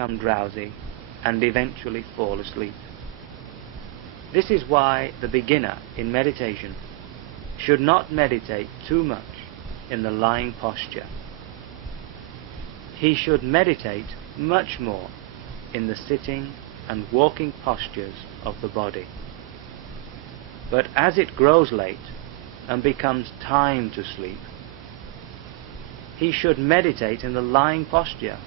become drowsy and eventually fall asleep. This is why the beginner in meditation should not meditate too much in the lying posture. He should meditate much more in the sitting and walking postures of the body. But as it grows late and becomes time to sleep, he should meditate in the lying posture,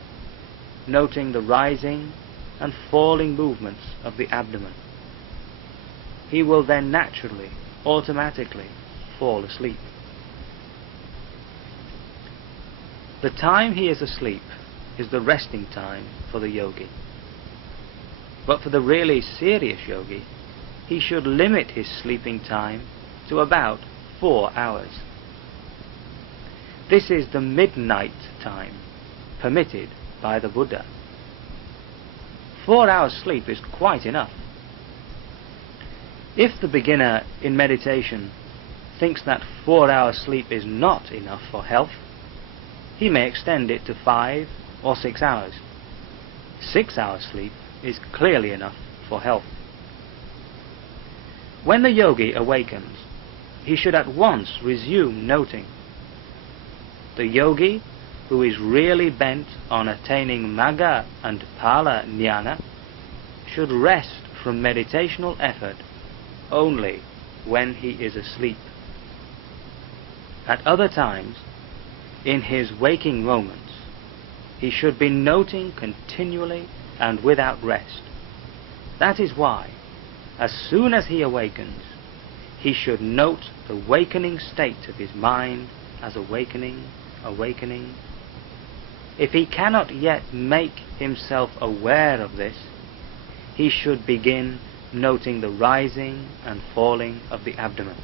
noting the rising and falling movements of the abdomen. He will then naturally, automatically fall asleep. The time he is asleep is the resting time for the yogi. But for the really serious yogi, he should limit his sleeping time to about 4 hours. This is the midnight time permitted by the Buddha. 4 hours sleep is quite enough. If the beginner in meditation thinks that 4 hours sleep is not enough for health, he may extend it to 5 or 6 hours. 6 hours sleep is clearly enough for health. When the yogi awakens, he should at once resume noting. The yogi who is really bent on attaining Magga and Phala Jnana should rest from meditational effort only when he is asleep. At other times, in his waking moments, he should be noting continually and without rest. That is why, as soon as he awakens, he should note the wakening state of his mind as awakening, awakening. If he cannot yet make himself aware of this, he should begin noting the rising and falling of the abdomen.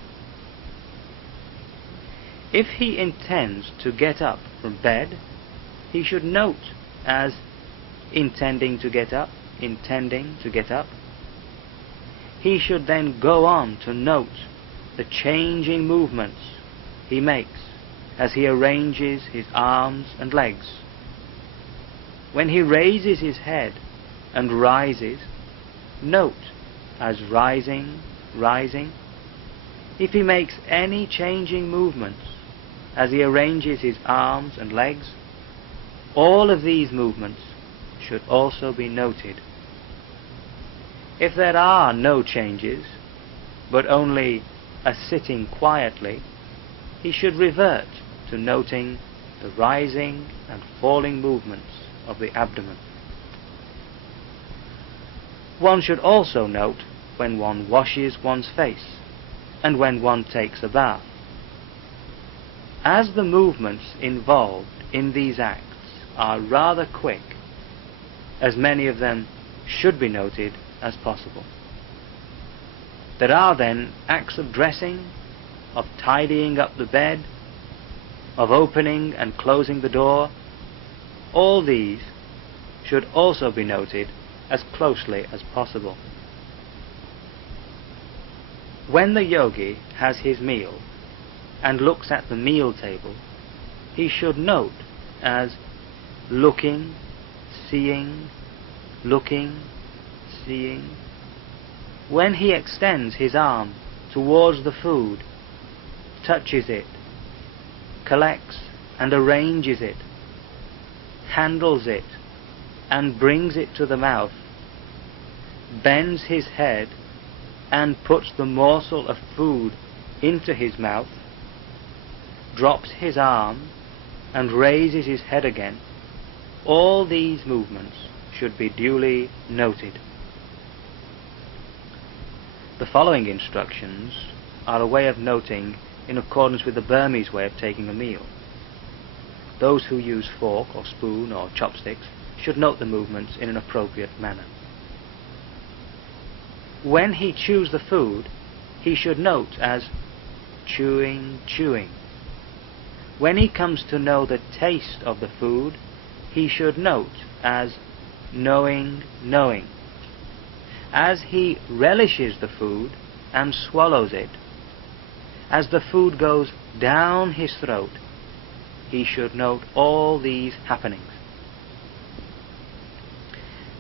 If he intends to get up from bed, he should note as intending to get up, intending to get up. He should then go on to note the changing movements he makes as he arranges his arms and legs. When he raises his head and rises, note as rising, rising. If he makes any changing movements as he arranges his arms and legs, all of these movements should also be noted. If there are no changes, but only a sitting quietly, he should revert to noting the rising and falling movements of the abdomen. One should also note when one washes one's face and when one takes a bath. As the movements involved in these acts are rather quick, as many of them should be noted as possible. There are then acts of dressing, of tidying up the bed, of opening and closing the door. All these should also be noted as closely as possible. When the yogi has his meal and looks at the meal table, he should note as looking, seeing, looking, seeing. When he extends his arm towards the food, touches it, collects and arranges it, handles it and brings it to the mouth, bends his head and puts the morsel of food into his mouth, drops his arm and raises his head again, all these movements should be duly noted. The following instructions are a way of noting in accordance with the Burmese way of taking a meal. Those who use fork or spoon or chopsticks should note the movements in an appropriate manner. When he chews the food, he should note as chewing, chewing. When he comes to know the taste of the food, he should note as knowing, knowing. As he relishes the food and swallows it, as the food goes down his throat, he should note all these happenings.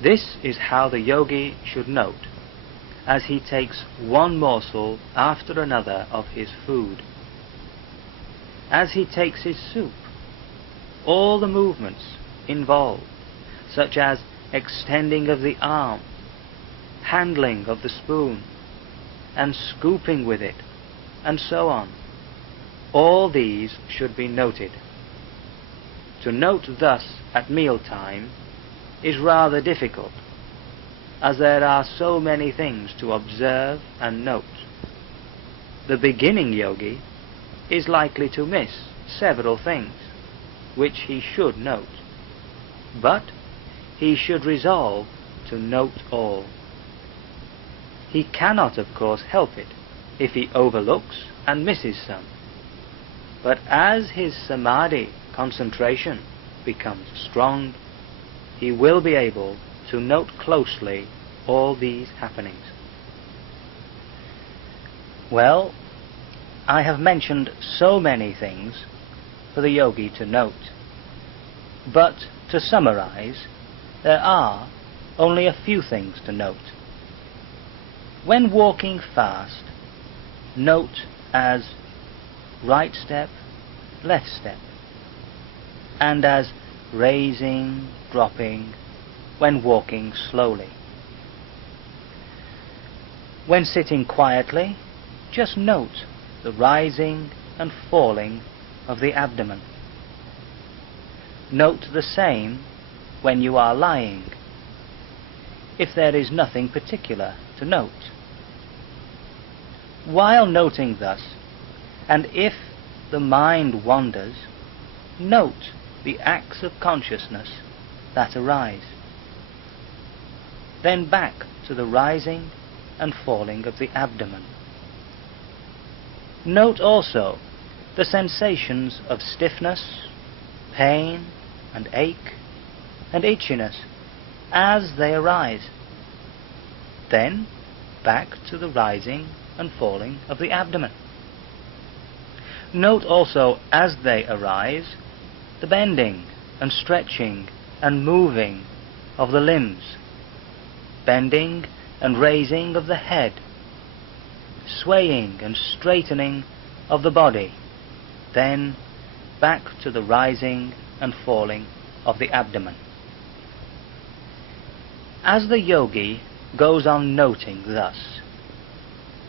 This is how the yogi should note as he takes one morsel after another of his food. As he takes his soup, all the movements involved, such as extending of the arm, handling of the spoon, and scooping with it, and so on, all these should be noted. To note thus at mealtime is rather difficult, as there are so many things to observe and note. The beginning yogi is likely to miss several things which he should note, but he should resolve to note all. He cannot, of course, help it if he overlooks and misses some, but as his samadhi concentration becomes strong, he will be able to note closely all these happenings. Well, I have mentioned so many things for the yogi to note, but to summarize, there are only a few things to note. When walking fast, note as right step, left step, and as raising, dropping when walking slowly. When sitting quietly, just note the rising and falling of the abdomen. Note the same when you are lying, if there is nothing particular to note. While noting thus, and if the mind wanders, note the acts of consciousness that arise. Then back to the rising and falling of the abdomen. Note also the sensations of stiffness, pain, and ache, and itchiness as they arise. Then back to the rising and falling of the abdomen. Note also as they arise the bending and stretching and moving of the limbs, bending and raising of the head, swaying and straightening of the body, then back to the rising and falling of the abdomen. As the yogi goes on noting thus,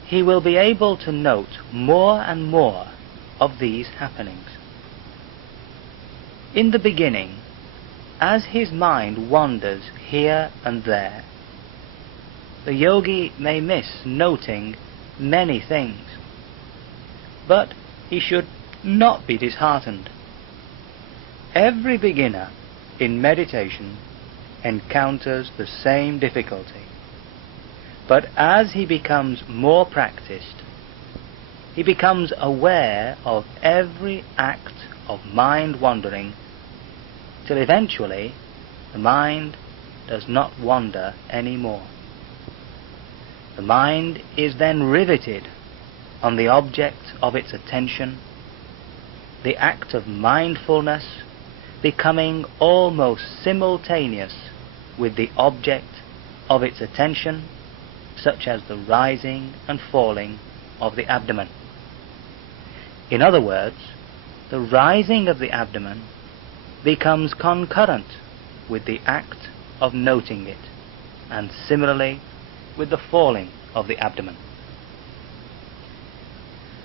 he will be able to note more and more of these happenings. In the beginning, as his mind wanders here and there, the yogi may miss noting many things, but he should not be disheartened. Every beginner in meditation encounters the same difficulty, but as he becomes more practiced, he becomes aware of every act of mind wandering, till eventually the mind does not wander any more. The mind is then riveted on the object of its attention, the act of mindfulness becoming almost simultaneous with the object of its attention, such as the rising and falling of the abdomen. In other words, the rising of the abdomen becomes concurrent with the act of noting it, and similarly with the falling of the abdomen.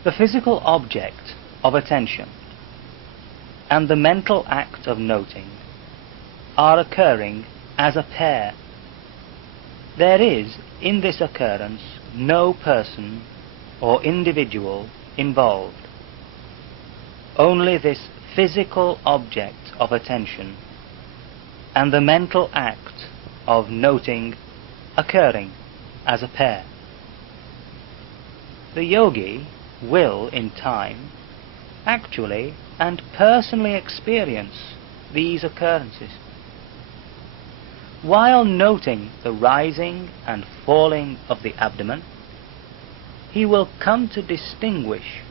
The physical object of attention and the mental act of noting are occurring as a pair. There is in this occurrence no person or individual involved. Only this physical object of attention and the mental act of noting occurring as a pair. The yogi will, in time, actually and personally experience these occurrences. While noting the rising and falling of the abdomen, he will come to distinguish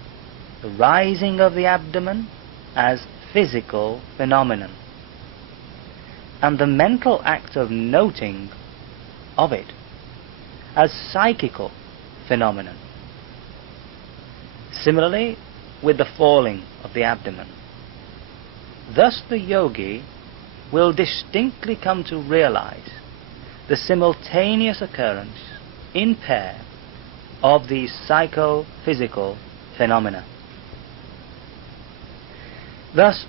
the rising of the abdomen as physical phenomenon, and the mental act of noting of it as psychical phenomenon. Similarly with the falling of the abdomen. Thus the yogi will distinctly come to realize the simultaneous occurrence in pair of these psychophysical phenomena. Thus,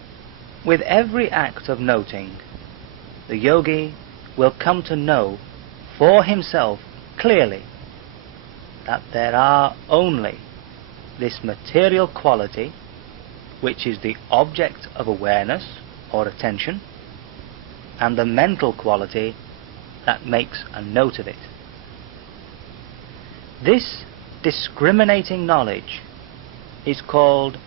with every act of noting, the yogi will come to know for himself clearly that there are only this material quality, which is the object of awareness or attention, and the mental quality that makes a note of it. This discriminating knowledge is called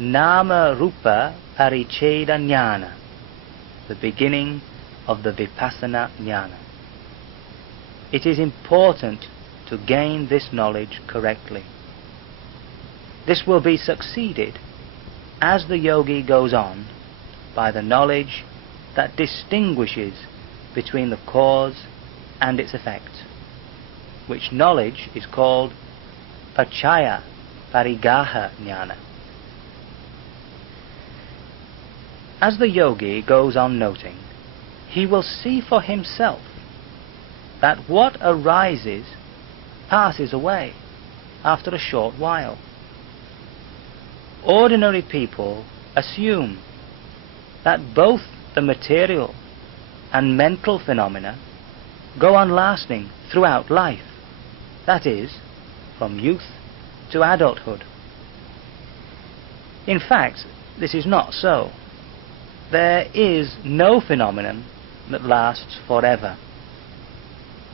Nama Rupa Paricheda Jnana, the beginning of the Vipassana Jnana. It is important to gain this knowledge correctly. This will be succeeded as the yogi goes on by the knowledge that distinguishes between the cause and its effect, which knowledge is called Pachaya Parigaha Jnana. As the yogi goes on noting, he will see for himself that what arises passes away after a short while. Ordinary people assume that both the material and mental phenomena go on lasting throughout life, that is, from youth to adulthood. In fact, this is not so. There is no phenomenon that lasts forever.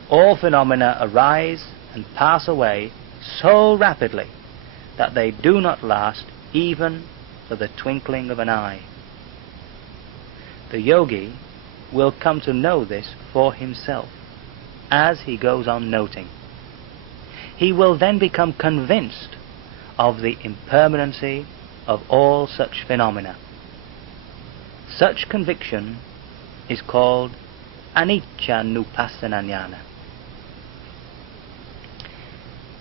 All phenomena arise and pass away so rapidly that they do not last even for the twinkling of an eye. The yogi will come to know this for himself as he goes on noting. He will then become convinced of the impermanency of all such phenomena. Such conviction is called Anicca-nupassana Jnana.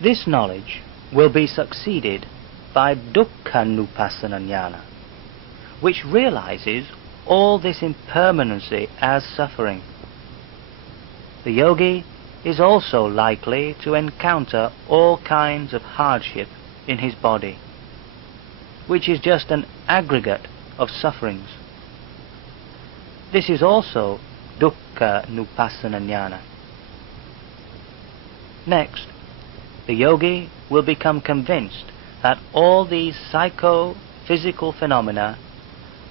This knowledge will be succeeded by Dukkha-nupassana Jnana, which realizes all this impermanency as suffering. The yogi is also likely to encounter all kinds of hardship in his body, which is just an aggregate of sufferings. This is also Dukkha-nupassana Jnana. Next, the yogi will become convinced that all these psycho-physical phenomena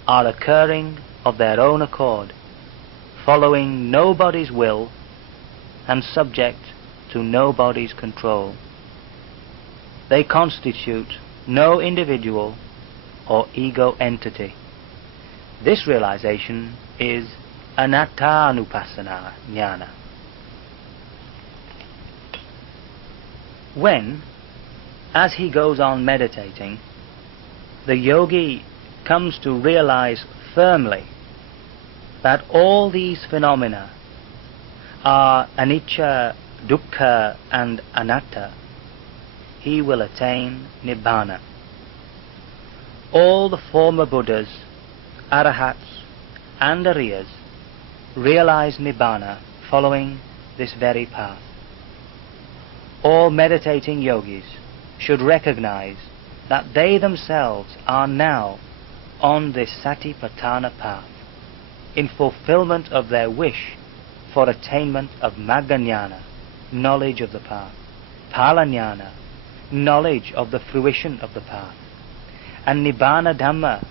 are occurring of their own accord, following nobody's will and subject to nobody's control. They constitute no individual or ego entity. This realization is Anatta-nupassana Jnana. When, as he goes on meditating, the yogi comes to realize firmly that all these phenomena are anicca, dukkha and anatta, he will attain Nibbana. All the former Buddhas, Arahats and Ariyas realize Nibbana following this very path. All meditating yogis should recognize that they themselves are now on this Satipatthana path, in fulfillment of their wish for attainment of Magga-jnana, knowledge of the path, Phala-jnana, knowledge of the fruition of the path, and Nibbana Dhamma,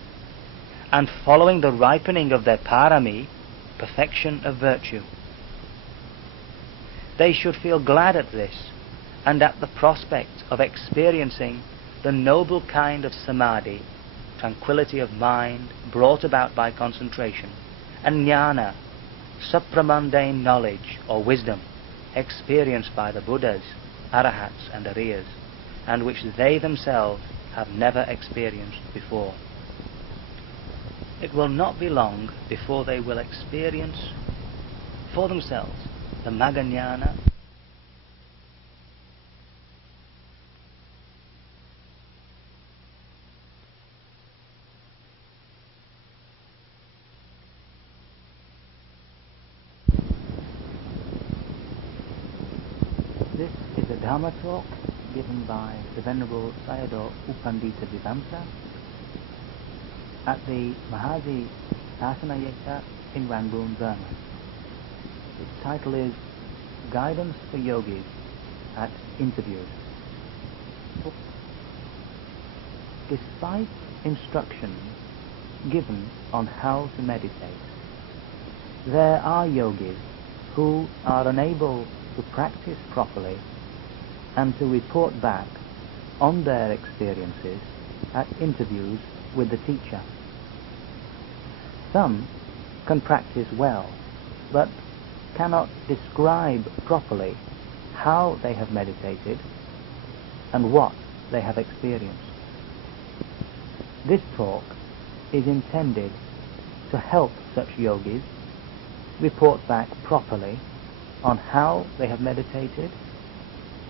and following the ripening of their parami, perfection of virtue. They should feel glad at this, and at the prospect of experiencing the noble kind of samadhi, tranquility of mind brought about by concentration, and jnana, supramundane knowledge or wisdom experienced by the Buddhas, Arahats and Ariyas, and which they themselves have never experienced before. It will not be long before they will experience for themselves the Magga-jnana, This is a Dharma talk given by the Venerable Sayadaw U Pandita Vivamsa at the Mahasi Sasanayetta in Rangoon, Burma. Its title is Guidance for Yogis at Interviews. Despite instructions given on how to meditate, there are yogis who are unable to practice properly and to report back on their experiences at interviews with the teacher. Some can practice well, but cannot describe properly how they have meditated and what they have experienced. This talk is intended to help such yogis report back properly on how they have meditated,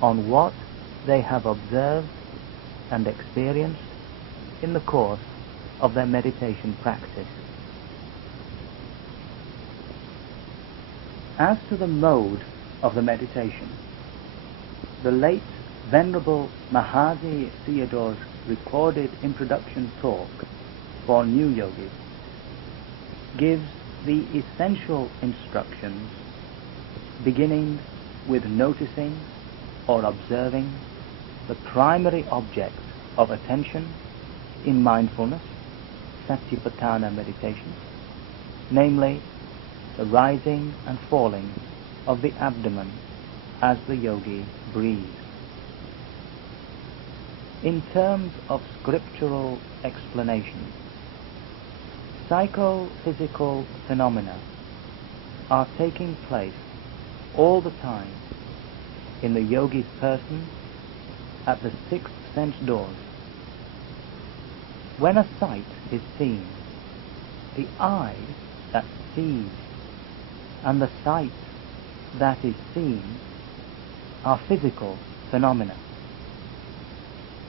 on what they have observed and experienced in the course of their meditation practice. As to the mode of the meditation, the late Venerable Mahasi Sayadaw's recorded introduction talk for new yogis gives the essential instructions, beginning with noticing or observing the primary object of attention in mindfulness, Satipatthana meditation, namely the rising and falling of the abdomen as the yogi breathes. In terms of scriptural explanation, psychophysical phenomena are taking place all the time in the yogi's person at the sixth sense doors. When a sight is seen, the eye that sees and the sight that is seen are physical phenomena,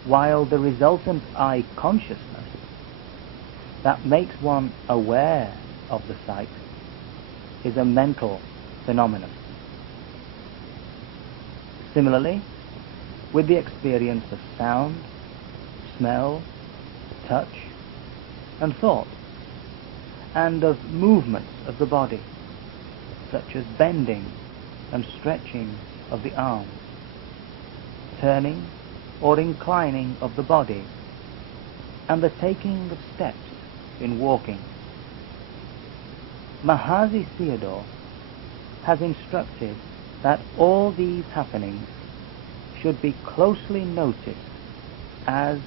while the resultant eye consciousness that makes one aware of the sight is a mental phenomenon. Similarly, with the experience of sound, smell, touch, and thought, and of movements of the body, such as bending and stretching of the arms, turning or inclining of the body, and the taking of steps in walking. Mahasi Sayadaw has instructed that all these happenings should be closely noticed as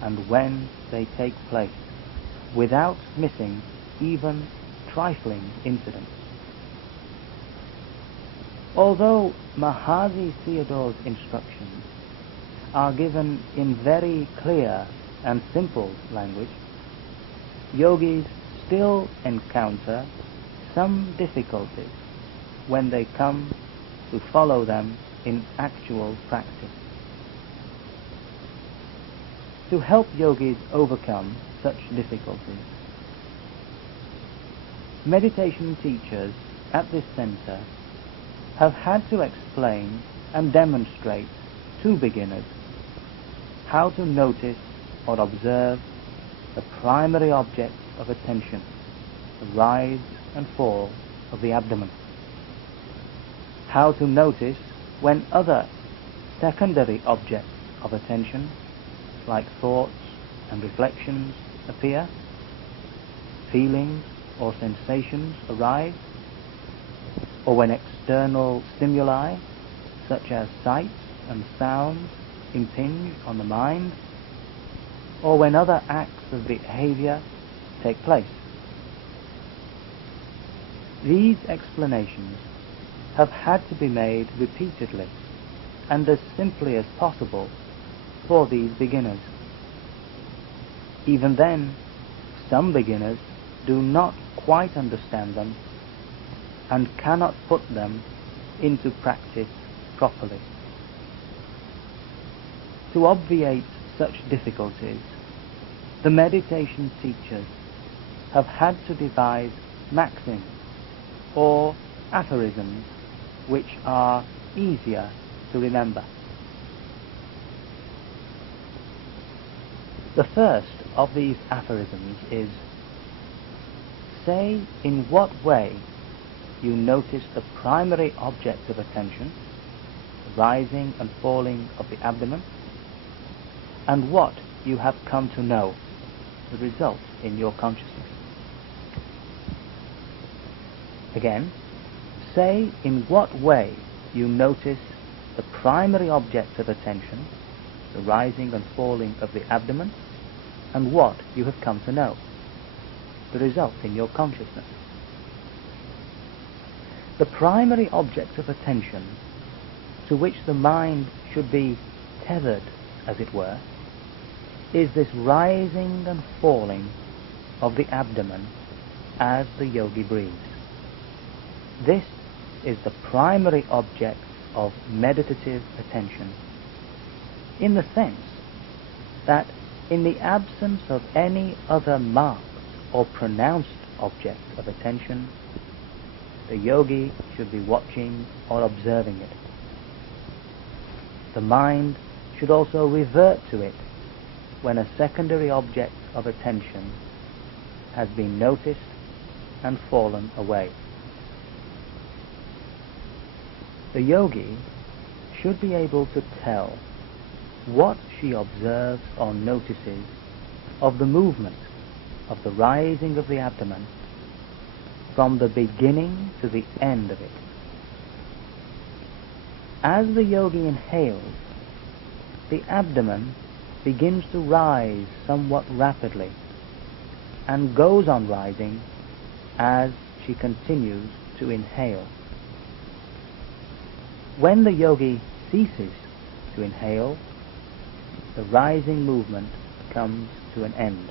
and when they take place, without missing even trifling incidents. Although Mahasi Sayadaw's instructions are given in very clear and simple language, yogis still encounter some difficulties when they come to follow them in actual practice. To help yogis overcome such difficulties, meditation teachers at this center have had to explain and demonstrate to beginners how to notice or observe the primary object of attention, the rise and fall of the abdomen. How to notice when other secondary objects of attention, like thoughts and reflections, appear, feelings or sensations arise, or when external stimuli, such as sights and sounds, impinge on the mind, or when other acts of behavior take place. These explanations have had to be made repeatedly and as simply as possible for these beginners. Even then, some beginners do not quite understand them, and cannot put them into practice properly. To obviate such difficulties, the meditation teachers have had to devise maxims or aphorisms which are easier to remember. The first of these aphorisms is, say in what way you notice the primary object of attention, the rising and falling of the abdomen, and what you have come to know, the result in your consciousness. Again, say in what way you notice the primary object of attention, the rising and falling of the abdomen, and what you have come to know, the result in your consciousness. The primary object of attention, to which the mind should be tethered, as it were, is this rising and falling of the abdomen as the yogi breathes. This is the primary object of meditative attention, in the sense that in the absence of any other marked or pronounced object of attention, the yogi should be watching or observing it. The mind should also revert to it when a secondary object of attention has been noticed and fallen away. The yogi should be able to tell what she observes or notices of the movement of the rising of the abdomen from the beginning to the end of it. As the yogi inhales, the abdomen begins to rise somewhat rapidly and goes on rising as she continues to inhale. When the yogi ceases to inhale, the rising movement comes to an end.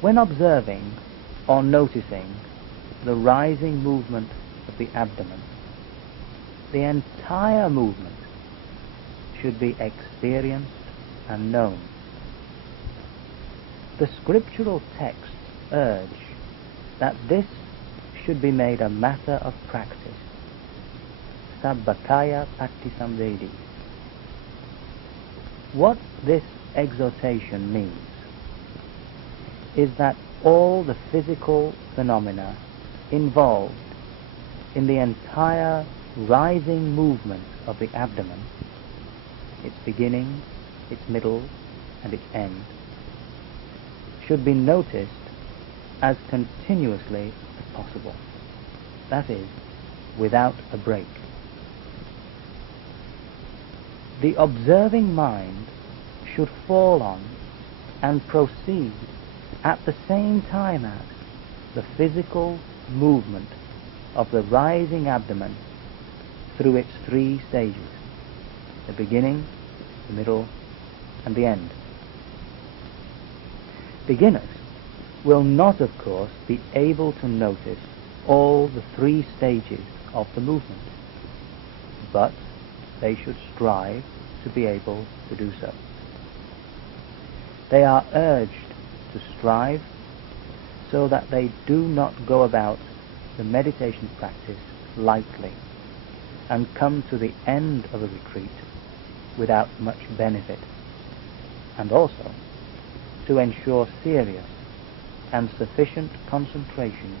When observing or noticing the rising movement of the abdomen, the entire movement should be experienced and known. The scriptural texts urge that this should be made a matter of practice. Sabbakaya Patisamvedi. What this exhortation means is that all the physical phenomena involved in the entire rising movement of the abdomen, its beginning, its middle, and its end, should be noticed as continuously as possible. That is, without a break. The observing mind should fall on and proceed at the same time as the physical movement of the rising abdomen through its three stages: the beginning, the middle, and the end. Beginners will not, of course, be able to notice all the three stages of the movement, but they should strive to be able to do so. They are urged to strive so that they do not go about the meditation practice lightly and come to the end of a retreat without much benefit, and also to ensure serious and sufficient concentration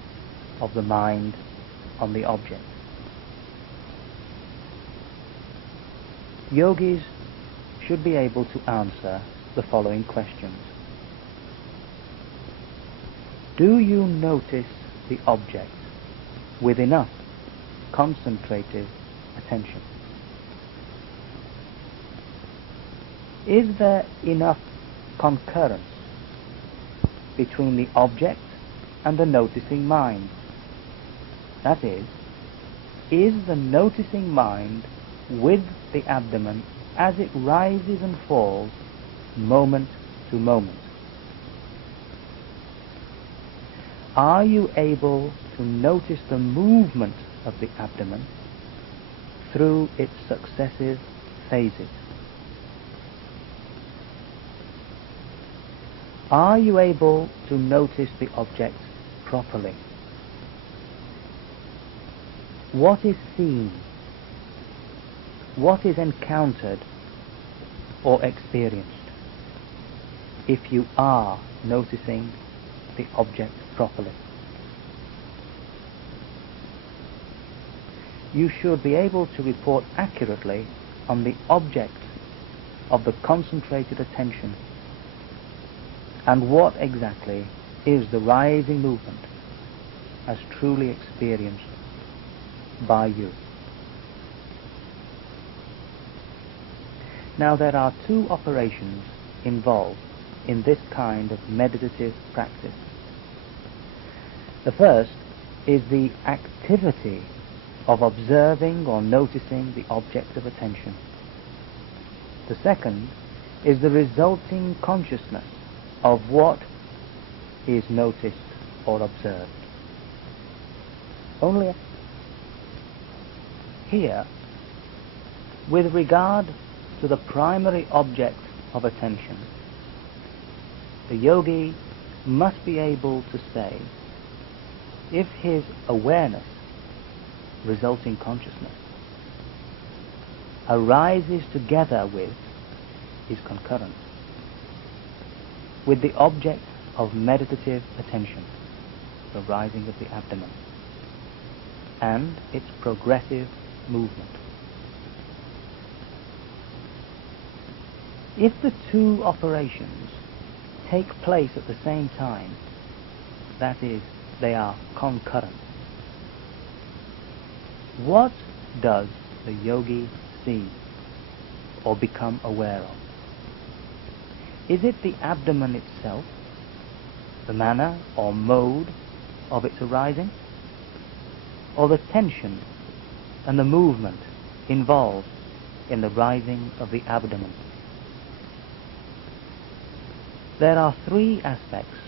of the mind on the object. Yogis should be able to answer the following questions. Do you notice the object with enough concentrated attention? Is there enough concurrence between the object and the noticing mind? That is the noticing mind with the abdomen as it rises and falls moment to moment? Are you able to notice the movement of the abdomen through its successive phases? Are you able to notice the object properly? What is seen? What is encountered or experienced if you are noticing the object properly? You should be able to report accurately on the object of the concentrated attention and what exactly is the rising movement as truly experienced by you. Now, there are two operations involved in this kind of meditative practice. The first is the activity of observing or noticing the object of attention. The second is the resulting consciousness of what is noticed or observed. Only here, with regard to the primary object of attention, the yogi must be able to say if his awareness, resulting consciousness, arises together with, is concurrent with the object of meditative attention, the rising of the abdomen, and its progressive movement. If the two operations take place at the same time, that is, they are concurrent, what does the yogi see or become aware of? Is it the abdomen itself, the manner or mode of its arising, or the tension and the movement involved in the rising of the abdomen? There are three aspects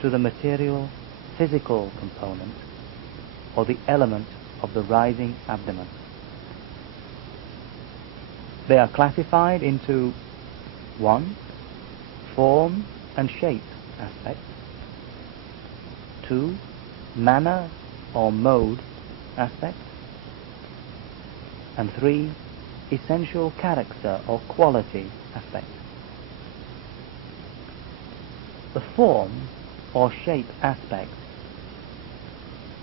to the material, physical component, or the element of the rising abdomen. They are classified into 1. Form and shape aspects, 2. Manner or mode aspect, and 3. Essential character or quality aspect. The form or shape aspect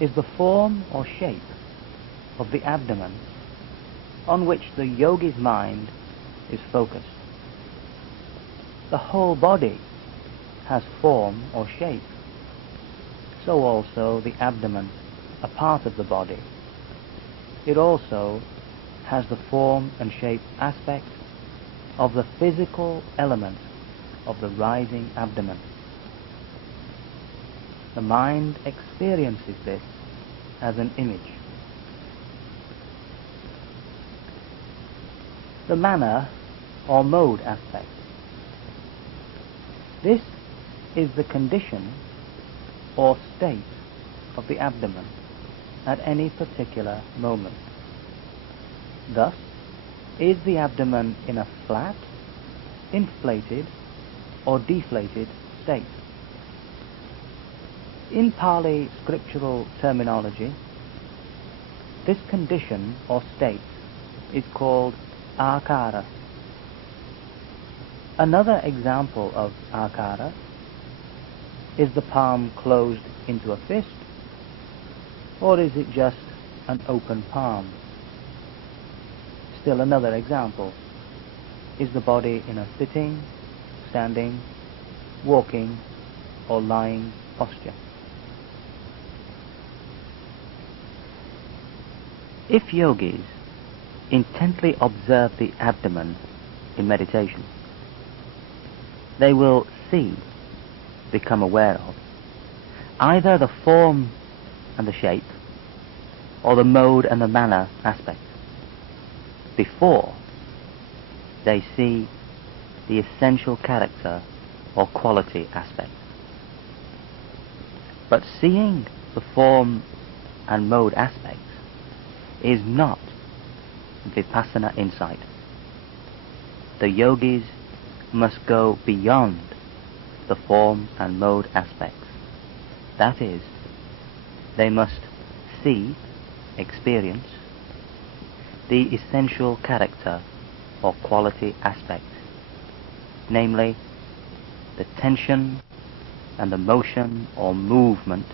is the form or shape of the abdomen on which the yogi's mind is focused. The whole body has form or shape, so also the abdomen, a part of the body. It also has the form and shape aspect of the physical element of the rising abdomen. The mind experiences this as an image. The manner or mode aspect. This is the condition or state of the abdomen at any particular moment. Thus, is the abdomen in a flat, inflated, or deflated state? In Pali scriptural terminology, this condition or state is called akara. Another example of akara is the palm closed into a fist, or is it just an open palm? Still another example is the body in a sitting, standing, walking, or lying posture. If yogis intently observe the abdomen in meditation, they will see, become aware of, either the form and the shape, or the mode and the manner aspect, before they see the essential character or quality aspect. But seeing the form and mode aspects is not Vipassana insight. The yogis must go beyond the form and mode aspects. That is, they must see, experience, the essential character or quality aspect, namely the tension and the motion or movement